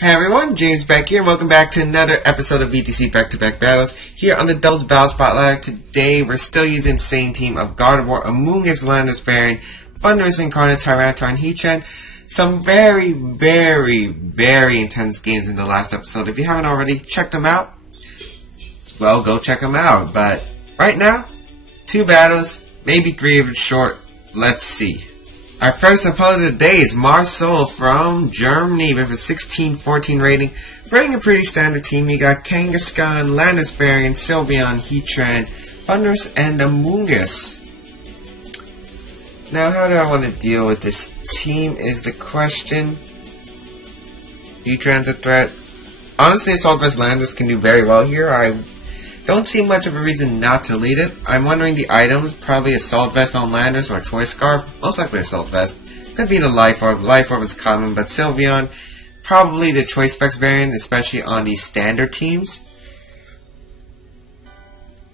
Hey everyone, James Baek here, and welcome back to another episode of VGC Baek Battles here on the Doubles Battle Spotlight. Today we're still using the same team of Gardevoir, Amoonguss, Landorus, Fairy, Thundurus, Incarnate, Tyranitar, and Heatran. Some very intense games in the last episode. If you haven't already checked them out, well, go check them out. But right now, 2 battles, maybe 3 if it's short. Let's see. Our first opponent of the day is Marcel from Germany with a 16-14 rating. Bringing a pretty standard team. You got Kangaskhan, Landorus, Fairy, Sylveon, Heatran, Thundurus, and Amoonguss. Now, how do I want to deal with this team is the question. Heatran's a threat. Honestly, Assault Vest Landorus can do very well here. I don't see much of a reason not to lead it. I'm wondering the items, probably Assault Vest on Landorus or Choice Scarf. Most likely Assault Vest. Could be the Life Orb. Life Orb is common, but Sylveon, probably the Choice Specs variant, especially on these standard teams.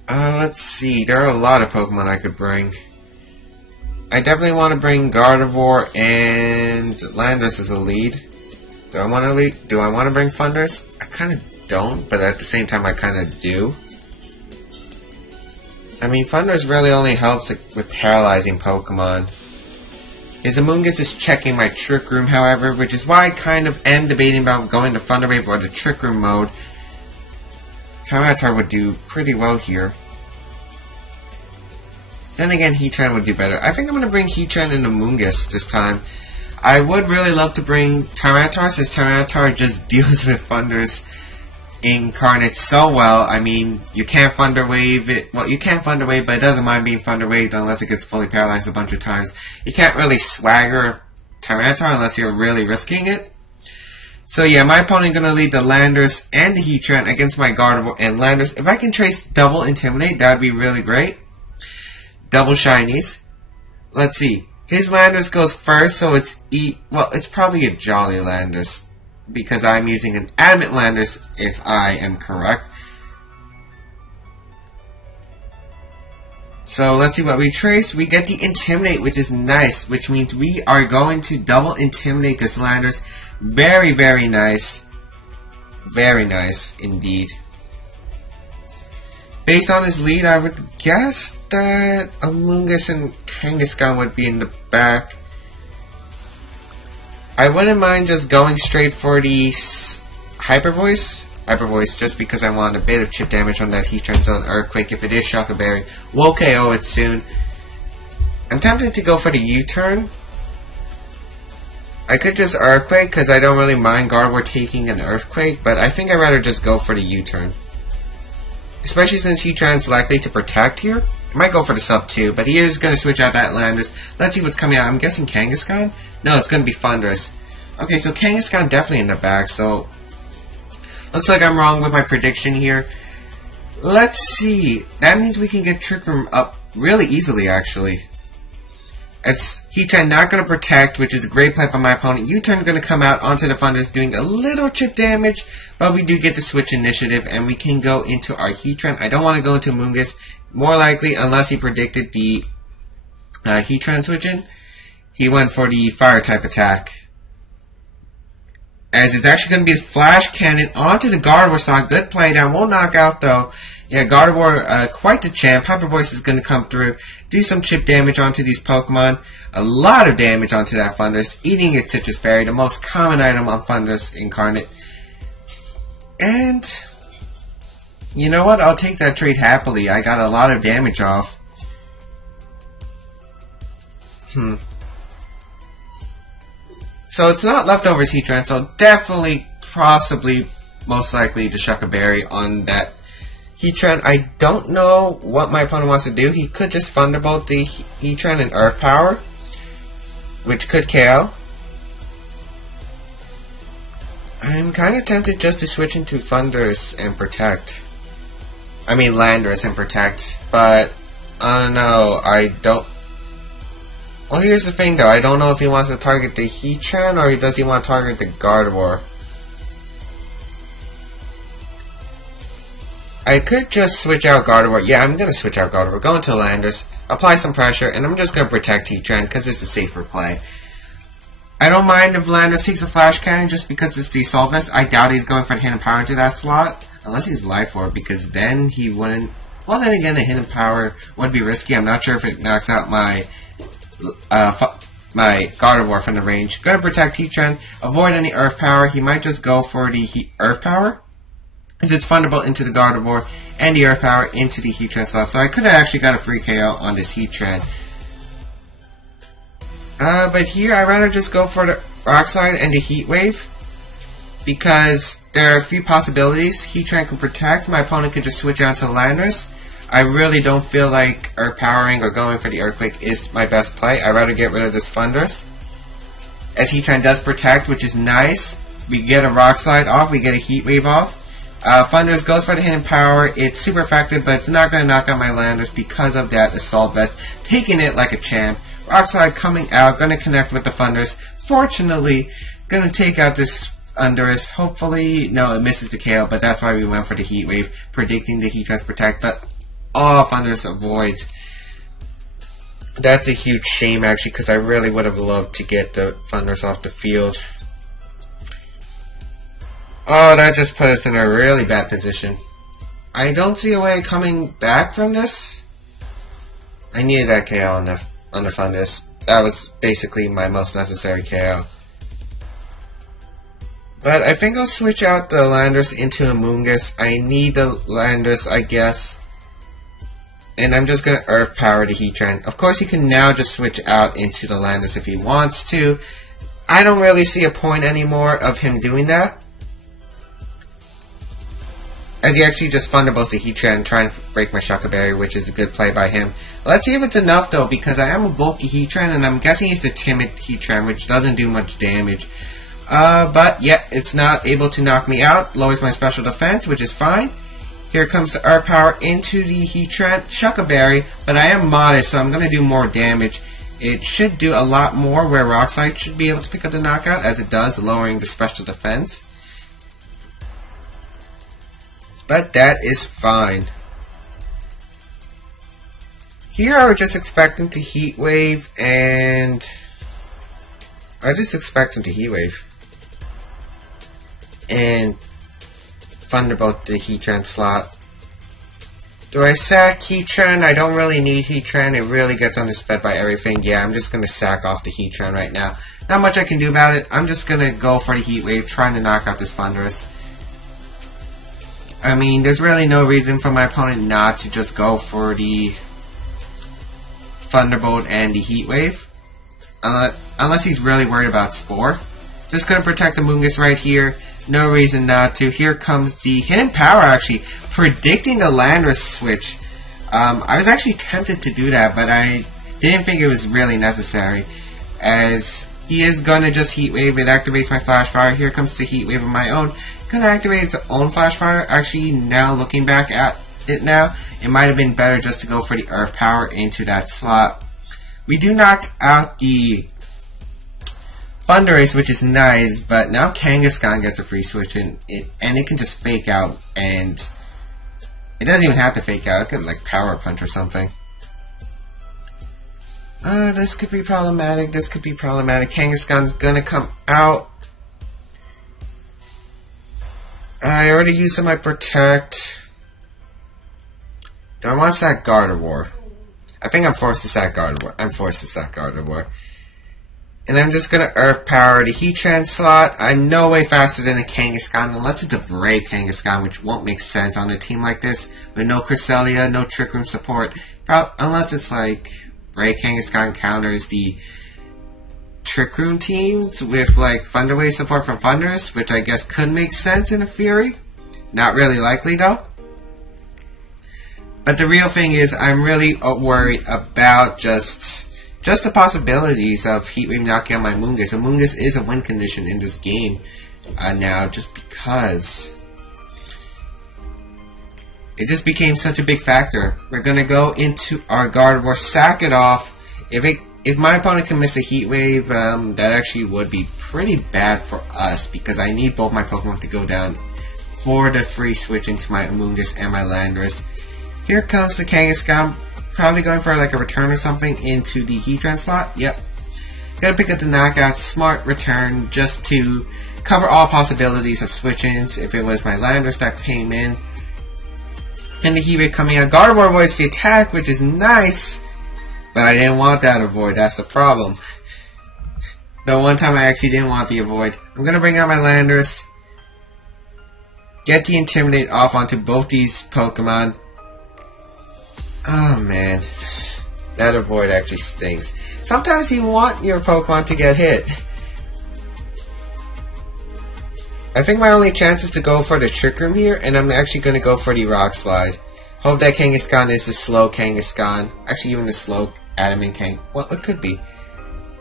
Let's see. There are a lot of Pokemon I could bring. I definitely want to bring Gardevoir and Landorus as a lead. Do I want to lead? Do I want to bring Thundurus? I kind of don't, but at the same time I kind of do. I mean, Thundurus really only helps with paralyzing Pokemon. His Amoonguss is checking my Trick Room, however, which is why I kind of am debating about going to Thunder Wave or the Trick Room mode. Tyranitar would do pretty well here. Then again, Heatran would do better. I think I'm going to bring Heatran and Amoonguss this time. I would really love to bring Tyranitar, since Tyranitar just deals with Thundurus Incarnate so well. I mean, you can't Thunder Wave it. Well, you can Thunder Wave, but it doesn't mind being Thunder Waved unless it gets fully paralyzed a bunch of times. You can't really swagger Tyranitar unless you're really risking it. So yeah, my opponent going to lead the Landorus and the Heatran against my Gardevoir and Landorus. If I can trace double Intimidate, that would be really great. Double Shinies. Let's see. His Landorus goes first, so it's it's probably a Jolly Landorus, because I'm using an Adamant Landorus, if I am correct. So let's see what we trace. We get the Intimidate, which is nice, which means we are going to double Intimidate this Landorus. Very nice. Very nice indeed. Based on his lead, I would guess that Amoonguss and Kangaskhan would be in the back. I wouldn't mind just going straight for the Hyper Voice, just because I want a bit of chip damage on that Heatran Zone Earthquake. If it is Shock and Berry, we'll KO it soon. I'm tempted to go for the U-turn. I could just Earthquake because I don't really mind Gardevoir taking an Earthquake, but I think I'd rather just go for the U-turn. Especially since Heatran's likely to protect here. I might go for the sub too, but he is going to switch out that Landorus. Let's see what's coming out. I'm guessing Kangaskhan? No, it's going to be Thundurus. Okay, so Kangaskhan definitely in the back, so looks like I'm wrong with my prediction here. Let's see. That means we can get Trick Room up really easily, actually. As Heatran not going to protect, which is a great play by my opponent. U-turn going to come out onto the Thundurus, doing a little chip damage, but we do get to switch initiative, and we can go into our Heatran. I don't want to go into Amoonguss, more likely, unless he predicted the Heatran switching. He went for the Fire-type attack. As it's actually going to be a Flash Cannon onto the Gardevoir stock. Good play down. Won't knock out, though. Yeah, Gardevoir, quite the champ. Hyper Voice is going to come through, do some chip damage onto these Pokemon. A lot of damage onto that Thundurus, eating its Citrus Berry, the most common item on Thundurus Incarnate. And you know what? I'll take that trade happily. I got a lot of damage off. So it's not Leftovers Heatran, so definitely, possibly, most likely to Shuck a Berry on that Heatran. I don't know what my opponent wants to do. He could just Thunderbolt the Heatran and Earth Power, which could KO. I'm kind of tempted just to switch into Thundurus and Protect. I mean Landorus and Protect, but I don't know. I don't. Well, here's the thing though. I don't know if he wants to target the Heatran or does he want to target the Gardevoir. I could just switch out Gardevoir. Yeah, I'm going to switch out Gardevoir. Go into Landorus, apply some pressure, and I'm just going to protect Heatran because it's a safer play. I don't mind if Landorus takes a Flash Cannon just because it's the Assault Vest. I doubt he's going for the Hidden Power into that slot. Unless he's Life Orb, because then he wouldn't... Well, then again, the Hidden Power would be risky. I'm not sure if it knocks out my my Gardevoir from the range. Gonna protect Heatran, avoid any Earth Power. He might just go for the Earth Power, because it's Thunderbolt into the Gardevoir, and the Earth Power into the Heatran slot. So I could have actually got a free KO on this Heatran. But here, I'd rather just go for the Rock Slide and the Heat Wave, because there are a few possibilities. Heatran can protect, my opponent can just switch out to Landorus. I really don't feel like Earth Powering or going for the Earthquake is my best play. I'd rather get rid of this Thundurus, as Heatran does protect, which is nice. We get a Rock Slide off, we get a Heat Wave off. Thundurus goes for the Hidden Power. It's super effective, but it's not going to knock out my Landorus because of that Assault Vest. Taking it like a champ. Rock Slide coming out, going to connect with the Thundurus. Fortunately, going to take out this Thundurus. Hopefully, no, it misses the KO, but that's why we went for the Heat Wave, predicting the Heatran's protect, but Thundurus avoids. That's a huge shame, actually, because I really would have loved to get the Thundurus off the field. Oh, that just put us in a really bad position. I don't see a way of coming back from this. I needed that KO on the Thundurus. That was basically my most necessary KO. But I think I'll switch out the Landorus into a Moongus. I need the Landorus, I guess. And I'm just going to Earth Power the Heatran. Of course, he can now just switch out into the Landorus if he wants to. I don't really see a point anymore of him doing that, as he actually just Thunderbolts the Heatran, trying to break my Shuckle Berry, which is a good play by him. Let's see if it's enough, though, because I am a bulky Heatran, and I'm guessing he's the timid Heatran, which doesn't do much damage. But, yeah, it's not able to knock me out. Lowers my special defense, which is fine. Here comes the Earth Power into the Heatran Shuckle Berry, but I am modest, so I'm going to do more damage. It should do a lot more, where Rock Slide should be able to pick up the knockout, as it does, lowering the special defense. But that is fine. Here I was just expecting to Heat Wave, and I was just expecting to Heat Wave and Thunderbolt the Heatran slot. Do I sack Heatran? I don't really need Heatran. It really gets undersped by everything. Yeah, I'm just going to sack off the Heatran right now. Not much I can do about it. I'm just going to go for the Heat Wave, trying to knock out this Thundurus. I mean, there's really no reason for my opponent not to just go for the Thunderbolt and the Heat Wave. Unless he's really worried about Spore. Just going to protect the Moongus right here. No reason not to. Here comes the Hidden Power, actually. Predicting the Landorus switch. I was actually tempted to do that, but I didn't think it was really necessary, as he is going to just Heat Wave. It activates my Flash Fire. Here comes the Heat Wave of my own. Gonna activate its own Flash Fire. Actually, now looking back at it now, it might have been better just to go for the Earth Power into that slot. We do knock out the Thundurus, which is nice, but now Kangaskhan gets a free switch, and it can just fake out, and it doesn't even have to fake out. It could like Power Punch or something. This could be problematic. This could be problematic. Kangaskhan's gonna come out. I already used my Protect. Do I want to sack Gardevoir? I think I'm forced to sack Gardevoir. I'm forced to sack Gardevoir. And I'm just going to Earth Power the Heatran slot. I'm no way faster than a Kangaskhan, unless it's a Brave Kangaskhan, which won't make sense on a team like this, with no Cresselia, no Trick Room support. Unless it's like Brave Kangaskhan counters the Trick Room teams with like Thunder Wave support from Thundurus, which I guess could make sense in a theory. Not really likely though. But the real thing is, I'm really worried about just the possibilities of Heat Wave knocking out my Moongus. A Moongus is a win condition in this game now, just because it just became such a big factor. We're gonna go into our Gardevoir, sack it off. If my opponent can miss a Heat Wave, that actually would be pretty bad for us, because I need both my Pokemon to go down for the free switch into my Moongus and my Landorus. Here comes the Kangaskhan, probably going for like a return or something into the Heatran slot. Yep. Gonna pick up the knockout, smart return, just to cover all possibilities of switch-ins if it was my Landers that came in. And the Heat coming out. Gardevoir avoids the attack, which is nice, but I didn't want that avoid, that's the problem. The one time I actually didn't want the avoid. I'm gonna bring out my Landers, get the Intimidate off onto both these Pokemon. Oh man, that avoid actually stings. Sometimes you want your Pokemon to get hit. I think my only chance is to go for the Trick Room here, and I'm actually going to go for the Rock Slide. Hope that Kangaskhan is the slow Kangaskhan. Actually, even the slow Adamant Kang. Well, it could be.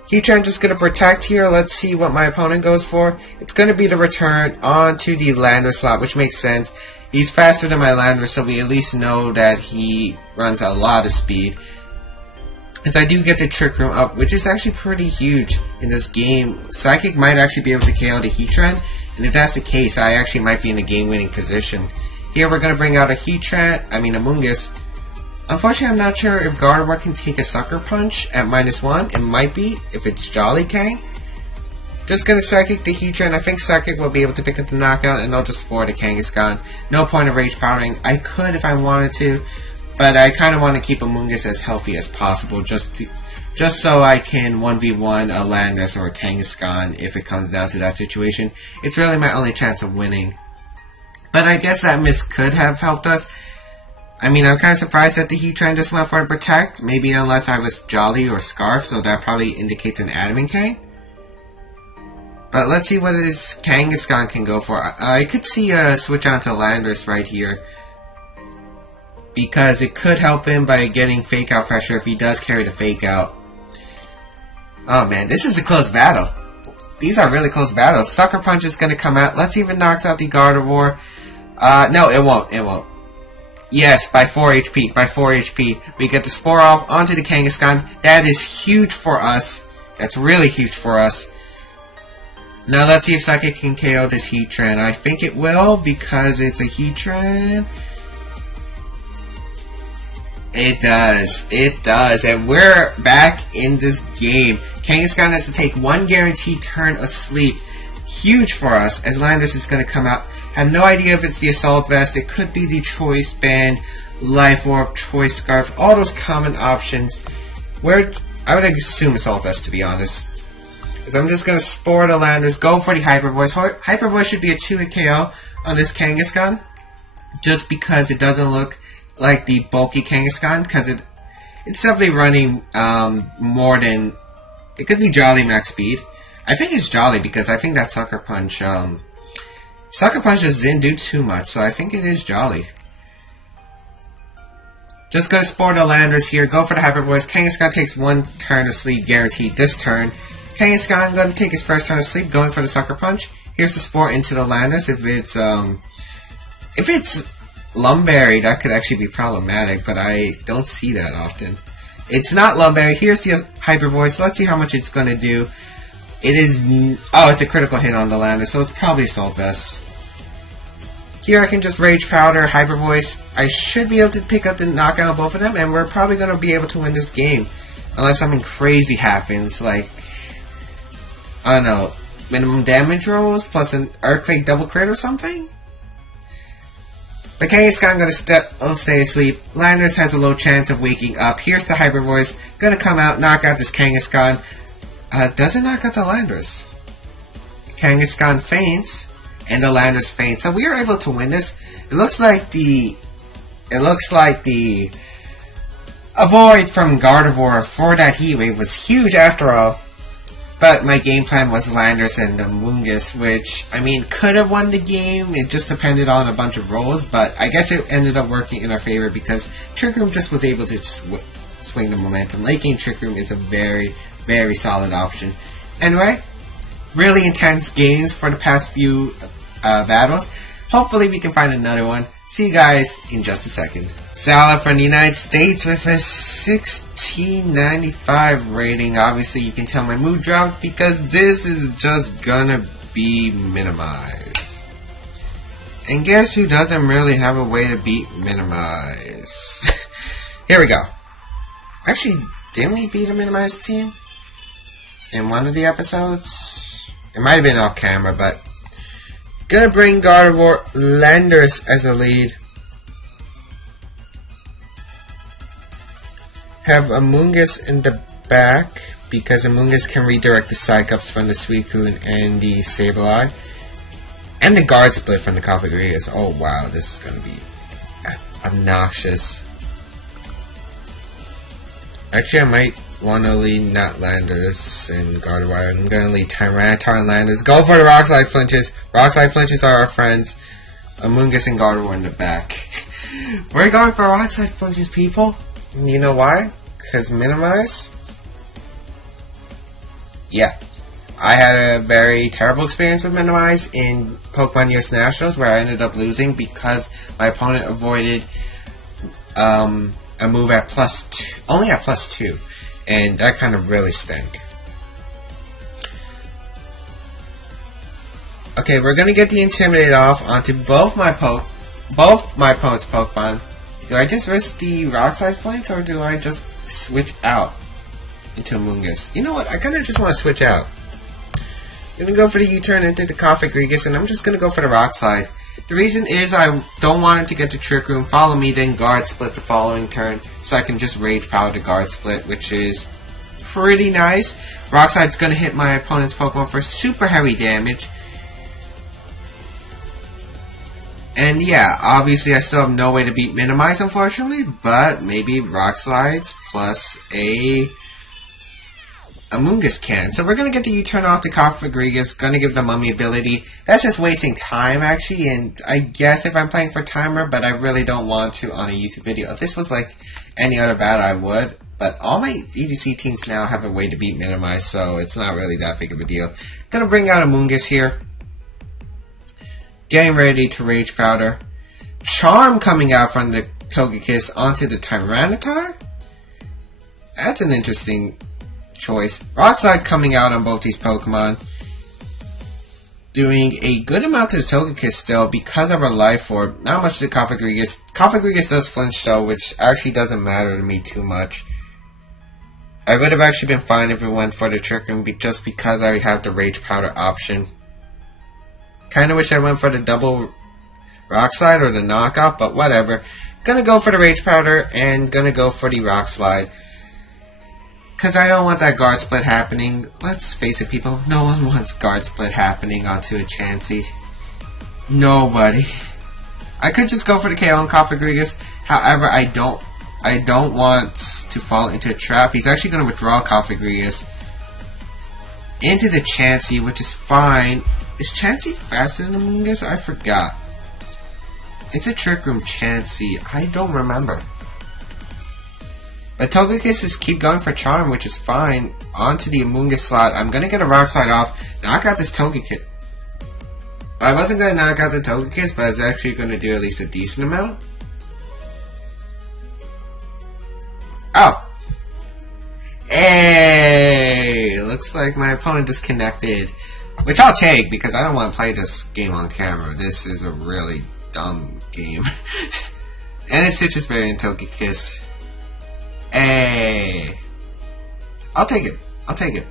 Heatran just going to protect here. Let's see what my opponent goes for. It's going to be the return onto the Landorus slot, which makes sense. He's faster than my Landorus, so we at least know that he runs a lot of speed. As I do get the Trick Room up, which is actually pretty huge in this game. Psychic might actually be able to KO the Heatran. And if that's the case, I actually might be in a game-winning position. Here we're going to bring out a Amoonguss. Unfortunately, I'm not sure if Gardevoir can take a Sucker Punch at -1. It might be, if it's Jolly Kang. Just going to Psychic the Heatran. I think Psychic will be able to pick up the knockout, and I'll just Spore the Kangaskhan. No point of Rage Powering. I could if I wanted to, but I kind of want to keep Amoonguss as healthy as possible, just so I can 1v1 a Landorus or a Kangaskhan if it comes down to that situation. It's really my only chance of winning. But I guess that miss could have helped us. I mean, I'm kind of surprised that the Heatran just went for a Protect. Maybe unless I was Jolly or Scarf, so that probably indicates an Adamant Kang. But let's see what this Kangaskhan can go for. I could see a switch on to Landorus right here, because it could help him by getting Fake Out pressure if he does carry the Fake Out. Oh man, this is a close battle. These are really close battles. Sucker Punch is going to come out. Let's see if it knocks out the Gardevoir. No, it won't. It won't. Yes, by 4 HP. By 4 HP. We get the Spore off onto the Kangaskhan. That is huge for us. That's really huge for us. Now let's see if Psychic can KO this Heatran. I think it will, because it's a Heatran. It does. It does. And we're back in this game. Kangaskhan has to take one guaranteed turn of sleep. Huge for us, as Landorus is going to come out. Have no idea if it's the Assault Vest. It could be the Choice Band, Life Orb, Choice Scarf. All those common options. I would assume Assault Vest, to be honest. Because I'm just going to Spore the Landorus. Go for the Hyper Voice. Hyper Voice should be a 2-hit KO on this Kangaskhan. Just because it doesn't look like the bulky Kangaskhan, because it's definitely running more than... It could be Jolly max speed. I think it's Jolly, because I think that Sucker Punch... Sucker Punch doesn't do too much, so I think it is Jolly. Just gonna Spore the Landorus here, go for the Hyper Voice. Kangaskhan takes one turn of sleep guaranteed this turn. Kangaskhan gonna take his first turn of sleep, going for the Sucker Punch. Here's the Spore into the Landorus. If it's Lumberry, that could actually be problematic, but I don't see that often. It's not Lumberry. Here's the Hyper Voice. Let's see how much it's going to do. It is... Oh, it's a critical hit on the Landorus, so it's probably Assault Vest. Here I can just Rage Powder, Hyper Voice. I should be able to pick up the knockout of both of them, and we're probably going to be able to win this game. Unless something crazy happens, like... I don't know, minimum damage rolls plus an Earthquake double crit or something? The Kangaskhan gonna stay asleep. Landorus has a low chance of waking up. Here's the Hyper Voice. Gonna come out, knock out this Kangaskhan. Doesn't knock out the Landorus. Kangaskhan faints, and the Landorus faints. So we are able to win this. It looks like the avoid from Gardevoir for that Heat Wave was huge after all. But my game plan was Landorus and Amoonguss, which, I mean, could have won the game. It just depended on a bunch of rolls, but I guess it ended up working in our favor because Trick Room just was able to swing the momentum. Late game Trick Room is a very, very solid option. Anyway, really intense games for the past few battles. Hopefully we can find another one. See you guys in just a second. Salah from the United States with a 1695 rating. Obviously you can tell my mood dropped because this is just gonna be minimized. And guess who doesn't really have a way to beat minimize? Here we go. Actually, didn't we beat a minimized team? in one of the episodes. It might have been off camera, but gonna bring Gardevoir Landorus as a lead. Have Amoonguss in the back because Amoonguss can redirect the Psychops from the Suicune and the Sableye. And the Guard Split from the Cofagrigus. Oh wow, this is gonna be obnoxious. Actually, I might want to lead not Landorus and Gardevoir. I'm going to lead Tyranitar and Landorus. Go for the Rock Slide flinches. Rock Slide flinches are our friends. Amoonguss and Gardevoir in the back. We're going for Rock Slide flinches, people. And you know why? Because Minimize? Yeah. I had a very terrible experience with Minimize in Pokemon US Nationals where I ended up losing because my opponent avoided a move at +2, only at +2, and that kind of really stank. Okay, we're gonna get the Intimidate off onto both my opponent's Pokemon. Do I just risk the Rock Slide flinch, or do I just switch out into Amoonguss? You know what? I kind of just want to switch out. I'm gonna go for the U-turn into the Cofagrigus, and I'm just gonna go for the Rock Slide. The reason is I don't want it to get to Trick Room, follow me, then Guard Split the following turn, so I can just Rage Power the Guard Split, which is pretty nice. Rock Slide's going to hit my opponent's Pokemon for super heavy damage. And yeah, obviously I still have no way to beat Minimize, unfortunately, but maybe Rock Slides plus a Amoonguss can. So we're going to get the U-turn off the Cofagrigus, going to give the Mummy ability. That's just wasting time, actually, and I guess if I'm playing for timer, but I really don't want to on a YouTube video. If this was like any other battle, I would, but all my VGC teams now have a way to beat Minimize, so it's not really that big of a deal. Going to bring out Amoonguss here. Getting ready to Rage Powder. Charm coming out from the Togekiss onto the Tyranitar? That's an interesting choice. Rock Slide coming out on both these Pokemon. Doing a good amount to the Togekiss still because of our Life Orb. Not much to the Cofagrigus. Cofagrigus does flinch though, which actually doesn't matter to me too much. I would have actually been fine if it went for the Trick Room just because I have the Rage Powder option. Kinda wish I went for the double Rock Slide or the knockoff, but whatever. Gonna go for the Rage Powder and gonna go for the Rock Slide. Because I don't want that Guard Split happening. Let's face it, people. No one wants Guard Split happening onto a Chansey. Nobody. I could just go for the KO on Cofagrigus. However, I don't want to fall into a trap. He's actually going to withdraw Cofagrigus into the Chansey, which is fine. Is Chansey faster than Amoonguss? I forgot. It's a Trick Room Chansey. I don't remember. But Togekiss is keep going for Charm, which is fine. Onto the Amoonguss slot. I'm going to get a Rock Slide off. Knock out this Togekiss. I wasn't going to knock out the Togekiss, but I was actually going to do at least a decent amount. Oh! Hey! Looks like my opponent disconnected. Which I'll take, because I don't want to play this game on camera. This is a really dumb game. And it's Citrus Berry and Togekiss. Hey! I'll take it. I'll take it.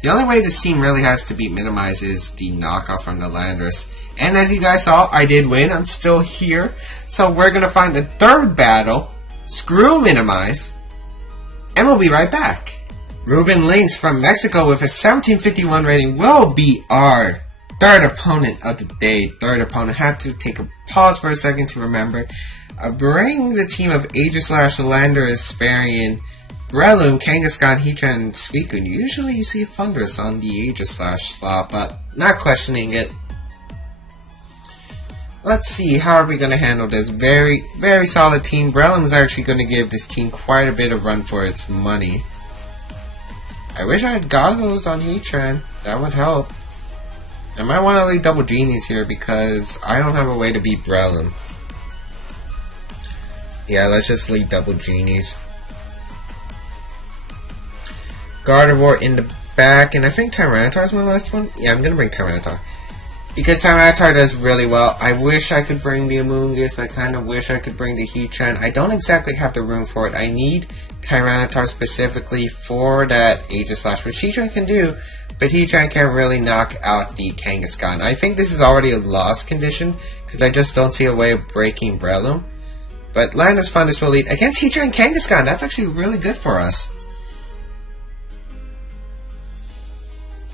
The only way this team really has to beat Minimize is the knockoff from the Landorus. And as you guys saw, I did win. I'm still here. So we're going to find the third battle. Screw Minimize. And we'll be right back. Ruben Lynx from Mexico with a 1751 rating will be our third opponent of the day. Third opponent. Had to take a pause for a second to remember. Bring the team of Aegislash, Landorus, Sparian, Breloom, Kangaskhan, Heatran, and Suicune. Usually you see Thundurus on the Aegislash slot, but not questioning it. Let's see, how are we going to handle this? Very, very solid team. Breloom is actually going to give this team quite a bit of run for its money. I wish I had goggles on Heatran. That would help. I might want to leave double genies here because I don't have a way to beat Breloom. Yeah, let's just leave double genies. Gardevoir in the back, and I think Tyranitar is my last one. Yeah, I'm gonna bring Tyranitar. Because Tyranitar does really well. I wish I could bring the Amoonguss. I kind of wish I could bring the Heatran. I don't exactly have the room for it. I need Tyranitar specifically for that Aegislash, which Heatran can do, but Heatran can't really knock out the Kangaskhan. I think this is already a lost condition, because I just don't see a way of breaking Breloom. But Landorus Fundus will lead against Heatran and Kangaskhan. That's actually really good for us.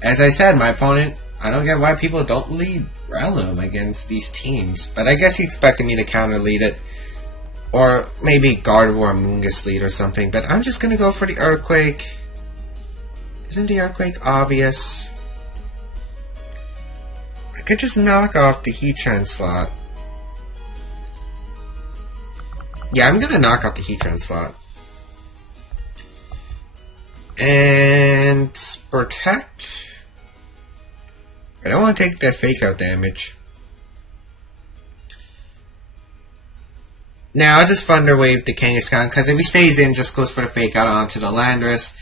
As I said, my opponent, I don't get why people don't lead Breloom against these teams, but I guess he expected me to counter lead it. Or maybe Gardevoir Amoonguss lead or something, but I'm just going to go for the Earthquake. Isn't the Earthquake obvious? I could just knock off the Heatran slot. Yeah, I'm going to knock off the Heatran slot. And Protect. I don't want to take that Fake Out damage. Now, I'll just Thunder Wave the Kangaskhan, because if he stays in, just goes for the Fake Out onto the Landorus.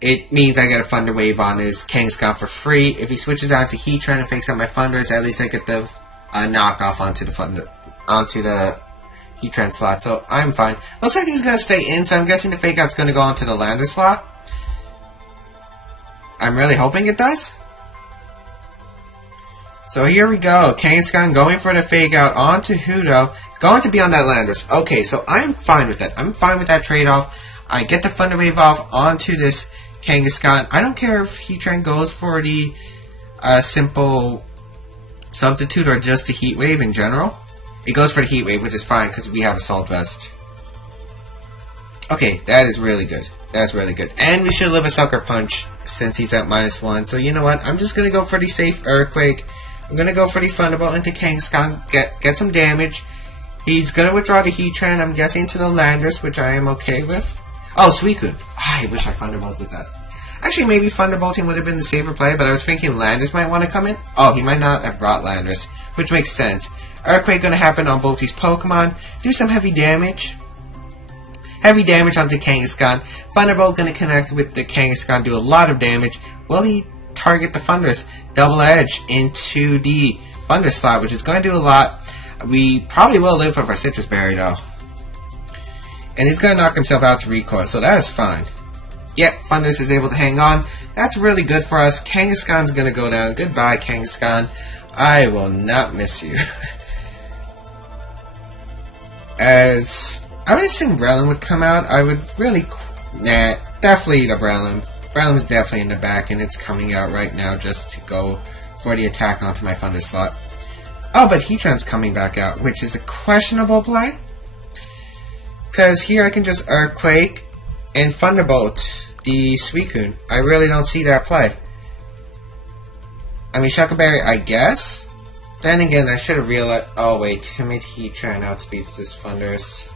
It means I get a Thunder Wave on his Kangaskhan for free. If he switches out to Heatran and fakes out my Thunders, at least I get the knockoff onto the Heatran slot, so I'm fine. Looks like he's going to stay in, so I'm guessing the Fake Out's going to go onto the Landorus slot. I'm really hoping it does. So here we go. Kangaskhan going for the Fake Out onto Hudo. Going to be on that Landorus. Okay, so I'm fine with that. I'm fine with that trade-off. I get the Thunder Wave off onto this Kangaskhan. I don't care if Heatran goes for the simple substitute or just the Heat Wave in general. It goes for the Heat Wave, which is fine because we have Assault Vest. Okay, that is really good. That's really good. And we should live a Sucker Punch since he's at -1. So you know what? I'm just going to go for the safe Earthquake. I'm going to go for the Thunderbolt into Kangaskhan. Get some damage. He's going to withdraw the Heatran, I'm guessing, to the Landorus, which I am okay with. Oh, Suicune. I wish I Thunderbolted that. Actually, maybe Thunderbolting would have been the safer play, but I was thinking Landorus might want to come in. Oh, he might not have brought Landorus, which makes sense. Earthquake going to happen on both these Pokemon. Do some heavy damage. Heavy damage onto Kangaskhan. Thunderbolt going to connect with the Kangaskhan, do a lot of damage. Will he target the Thundurus? Double Edge into the Thunder slot, which is going to do a lot. We probably will live with our Citrus Berry, though. And he's going to knock himself out to Recoil, so that is fine. Yep, Thundurus is able to hang on. That's really good for us. Kangaskhan's going to go down. Goodbye, Kangaskhan. I will not miss you. As I would assume Breloom would come out, I would really... Nah, definitely the Breloom. Breloom is definitely in the back, and it's coming out right now just to go for the attack onto my Thunder slot. Oh, but Heatran's coming back out, which is a questionable play. Because here I can just Earthquake and Thunderbolt the Suicune. I really don't see that play. I mean, Shuckle Berry, I guess. Then again, I should have realized... Oh, wait. Timid Heatran outspeeds this Thundurus.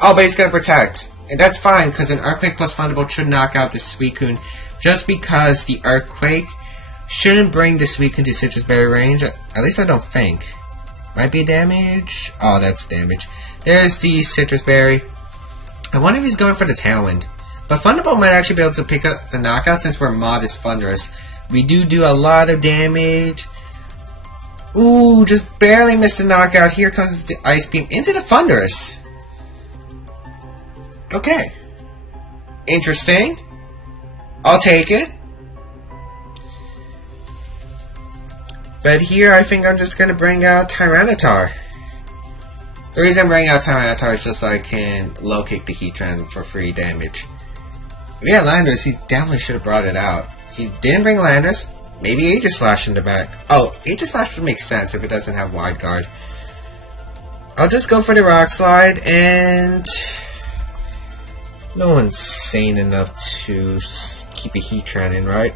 Oh, but he's going to Protect. And that's fine, because an Earthquake plus Thunderbolt should knock out this Suicune. Just because the Earthquake shouldn't bring the Suicune to Citrus Berry range. At least I don't think. Might be damage. Oh, that's damage. There's the Citrus Berry. I wonder if he's going for the Tailwind. But Thunderbolt might actually be able to pick up the knockout since we're modest Thundurus. We do a lot of damage. Ooh, just barely missed a knockout. Here comes the Ice Beam into the Thundurus. Okay. Interesting. I'll take it. But here I think I'm just going to bring out Tyranitar. The reason I'm bringing out Tyranitar is just so I can low-kick the Heatran for free damage. If he had Landorus, he definitely should have brought it out. He didn't bring Landorus. Maybe Aegislash in the back. Oh, Aegislash would make sense if it doesn't have Wide Guard. I'll just go for the Rock Slide, and... no one's sane enough to keep a Heatran in, right?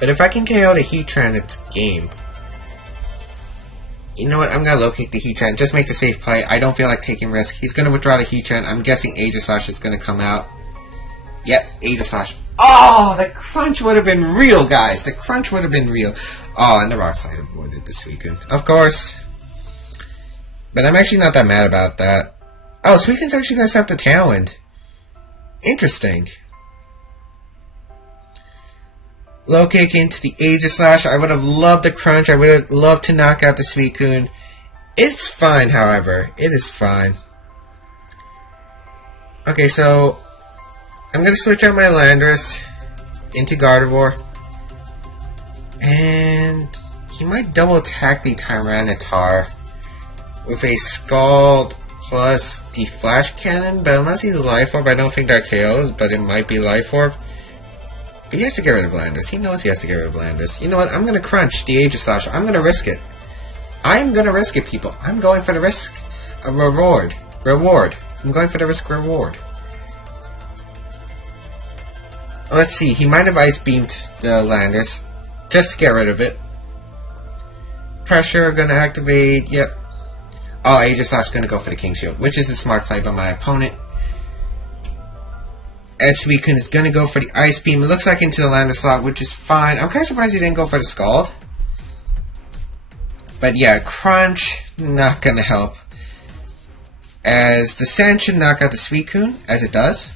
But if I can KO the Heatran, it's game. You know what? I'm going to low-kick the Heatran. Just make the safe play. I don't feel like taking risk. He's going to withdraw the Heatran. I'm guessing Aegislash is going to come out. Yep, Aegislash. Oh, the crunch would have been real, guys. The crunch would have been real. Oh, and the Rock Slide avoided the Suicune. Of course. But I'm actually not that mad about that. Oh, Suicune's actually going to set the Tailwind. Interesting. Low kick into the Aegis Slash. I would have loved the crunch. I would have loved to knock out the Suicune. It's fine, however. It is fine. Okay, so I'm going to switch out my Landorus into Gardevoir. And he might double attack the Tyranitar with a Scald plus the Flash Cannon. But unless he's a Life Orb, I don't think that KOs, but it might be Life Orb. But he has to get rid of Landorus. He knows he has to get rid of Landorus. You know what? I'm going to crunch the Aegis Slash. I'm going to risk it. I'm going to risk it, people. I'm going for the risk of reward. I'm going for the risk reward. Let's see. He might have Ice Beamed the Landorus just to get rid of it. Pressure going to activate. Yep. Oh, Aegis Slash going to go for the King Shield, which is a smart play by my opponent. Suicune is going to go for the Ice Beam. It looks like into the Landorus slot, which is fine. I'm kind of surprised he didn't go for the Scald. But yeah, Crunch, not going to help. As the Sand should knock out the Suicune, as it does.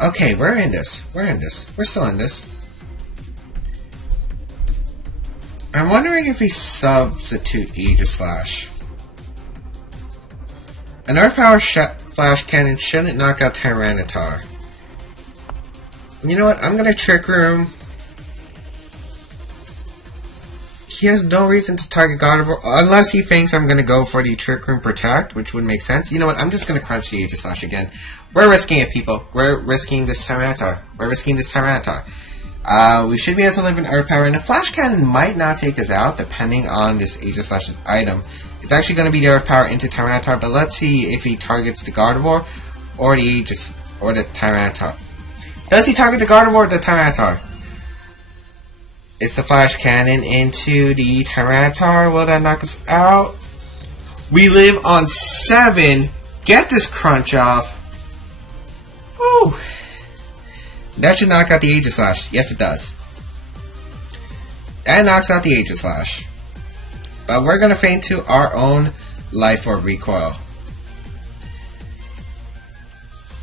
Okay, we're in this. We're still in this. I'm wondering if we substitute Aegis Slash. An Earth Power Flash Cannon shouldn't knock out Tyranitar. You know what? I'm going to Trick Room. He has no reason to target Gardevoir, unless he thinks I'm going to go for the Trick Room Protect, which would make sense. You know what? I'm just going to crunch the Aegis Slash again. We're risking it, people. We're risking this Tyranitar. We should be able to live in Earth Power, and the Flash Cannon might not take us out, depending on this Aegis Slash's item. It's actually going to be the Earth Power into Tyranitar, but let's see if he targets the Gardevoir or the Aegis or the Tyranitar. Does he target the Gardevoir or the Tyranitar? It's the Flash Cannon into the Tyranitar. Will that knock us out? We live on 7. Get this crunch off. Woo! That should knock out the Aegis Slash. Yes, it does. That knocks out the Aegis Slash. But we're going to feint to our own Life Orb Recoil.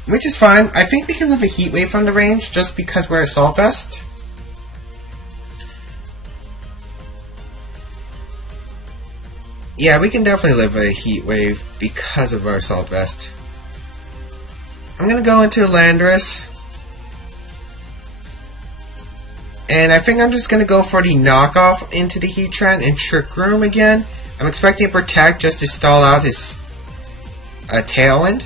Which is fine. I think we can live a Heat Wave from the range just because we're Assault Vest. Yeah, we can definitely live a Heat Wave because of our Assault Vest. I'm going to go into Landorus. And I think I'm just going to go for the knockoff into the Heatran and Trick Room again. I'm expecting a Protect just to stall out his Tailwind.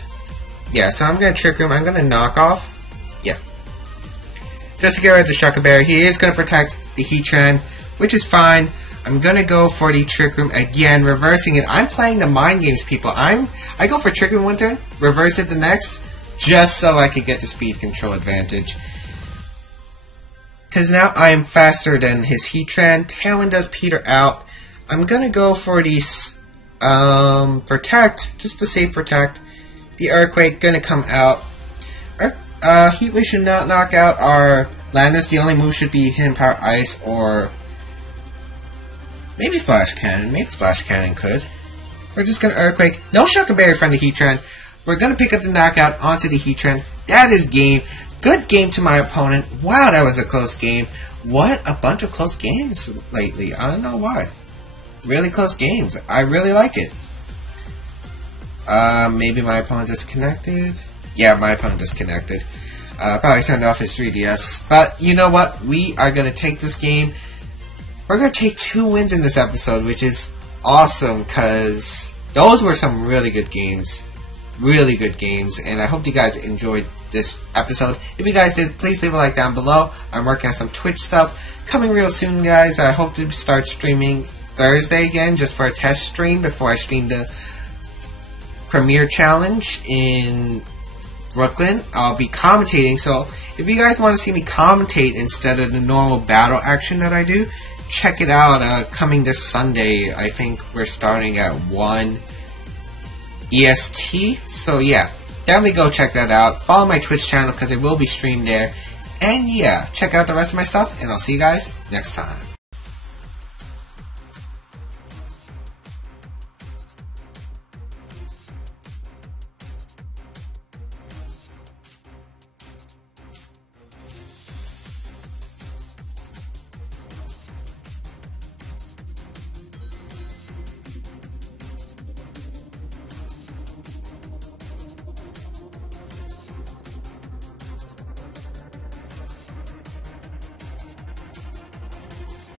Yeah, so I'm going to Trick Room. I'm going to knock off. Yeah. Just to get rid of the Shucker Berry. He is going to protect the Heatran, which is fine. I'm going to go for the Trick Room again, reversing it. I'm playing the mind games, people. I go for Trick Room one turn, reverse it the next, just so I could get the speed control advantage. Because now I am faster than his Heatran. Tailwind does peter out. I'm going to go for the Protect, just to say Protect. The Earthquake going to come out. Heat Wave should not knock out our Landorus. The only move should be Hidden Power Ice or maybe Flash Cannon. Maybe Flash Cannon could. We're just going to Earthquake. No Shucker Berry from the Heatran. We're going to pick up the knockout onto the Heatran. That is game. Good game to my opponent. Wow, that was a close game. What a bunch of close games lately. I don't know why. Really close games. I really like it. Maybe my opponent disconnected. Yeah, my opponent disconnected. Probably turned off his 3DS. But you know what? We are going to take this game. We're going to take 2 wins in this episode, which is awesome because those were some really good games. Really good games, and I hope you guys enjoyed this episode. If you guys did, please leave a like down below. I'm working on some Twitch stuff coming real soon, guys. I hope to start streaming Thursday again, just for a test stream before I stream the Premier Challenge in Brooklyn. I'll be commentating, so if you guys want to see me commentate instead of the normal battle action that I do, check it out. Coming this Sunday, I think we're starting at 1 EST. So yeah, definitely go check that out. Follow my Twitch channel because it will be streamed there. And yeah, check out the rest of my stuff, and I'll see you guys next time.